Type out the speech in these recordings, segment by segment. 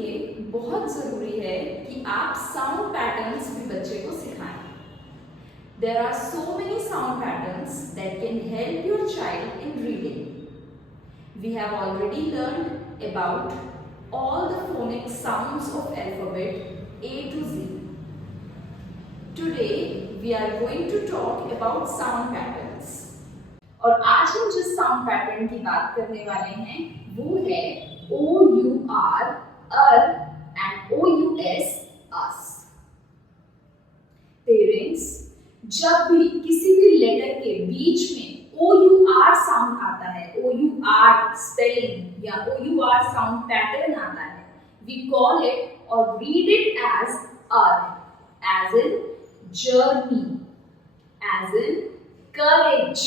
लिए बहुत ज़रूरी है कि आप साउंड पैटर्न्स भी बच्चे को सिखाएं। There are so many sound patterns that can help your child in reading. We have already learned about all the phonic sounds of alphabet A to Z. Today we are going to talk about sound patterns. और आज हम जिस sound pattern की बात करने वाले हैं वो है O-U-R, and O-U-S, us. Parents, जब भी किसी भी लेटर के बीच में O-U-R साउंड आता है, O-U-R स्पेलिंग या O-U-R साउंड पैटर्न आता है, we call it or read it as in journey, as in courage,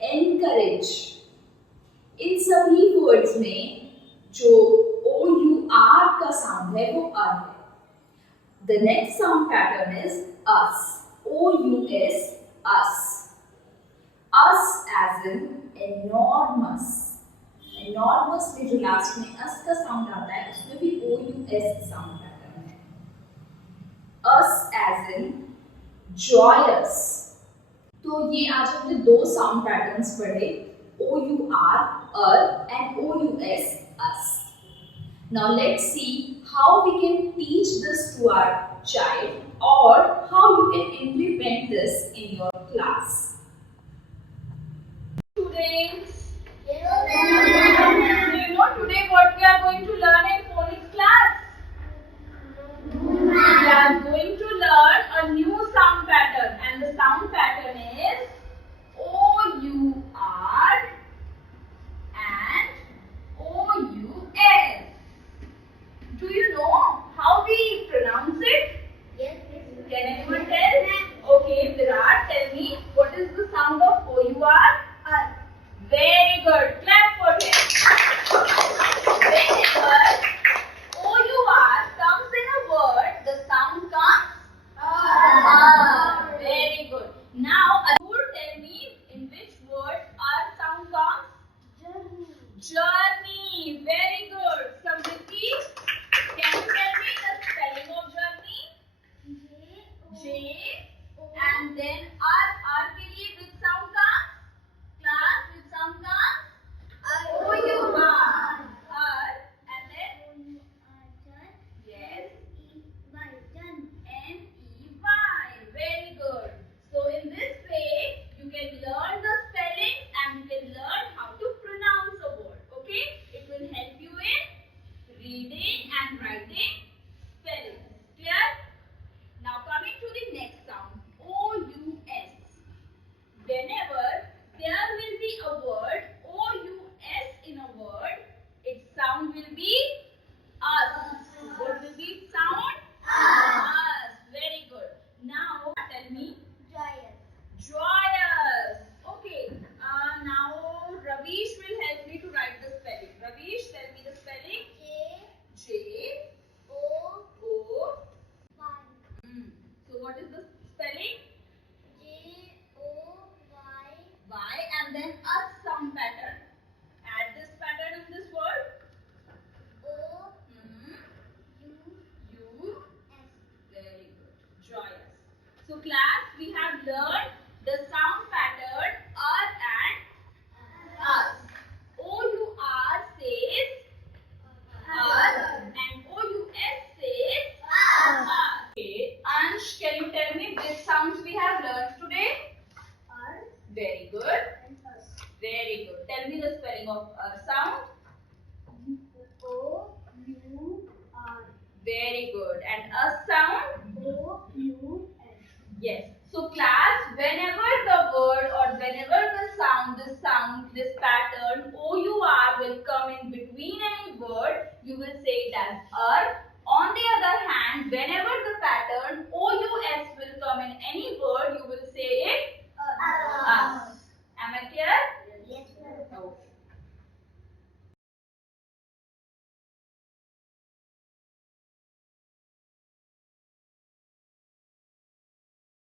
encourage. इन सभी वर्ड्स में जो O-U-R का साउंड है वो है. The next sound pattern is us, O-U-S, us. Us as in enormous. Enormous में जो लास्ट में us का साउंड आता है उसमें भी O-U-S साउंड पैटर्न है. Us as in joyous. तो ये आज हमने दो साउंड पैटर्न्स पढ़े, O-U-R, and O-U-S, us. Now let's see how we can teach this to our child or how you can implement this in your class. Students, you know today what we are going to learn in phonics class? We are going to learn a new sound pattern, and the sound pattern is O-U-R and O-U-S. Do you know how we pronounce it? Yes. Can anyone tell? Okay, Virat, tell me what is the sound of O-U-R? Very good. Clap for him. Whenever O-U-R comes in a word, the sound comes Very good. Now, Adur, tell me in which word our sound comes? Journey. Very good. Samriti, can you tell me the spelling of journey? J. And then R के लिए which sound comes? Class, which sound comes? O-U-R. And then? Yes. N-E-Y. Very good. So in this way, you can learn the spelling and you can learn how to pronounce a word. Okay? It will help you in reading and writing spelling. Clear? Now coming to the next sound, O-U-S. Whenever there will be a word O-U-S in a word, its sound will be us. What will be its sound? Us. Very good. Now tell me. Joyous. Okay. Now Ravish will help me to write the spelling. Ravish, tell me the spelling. J. O. So what is the spelling? Y and then us sound pattern. Add this pattern in this word. U. Very good. Joyous. So class, we have learned the sound pattern and us. O-U-R says and O-U-S says Okay. Ansh, can you tell me which sounds we have learned today? Very good. Very good. Tell me the spelling of sound. Very good. And us sound? Yes. So class, whenever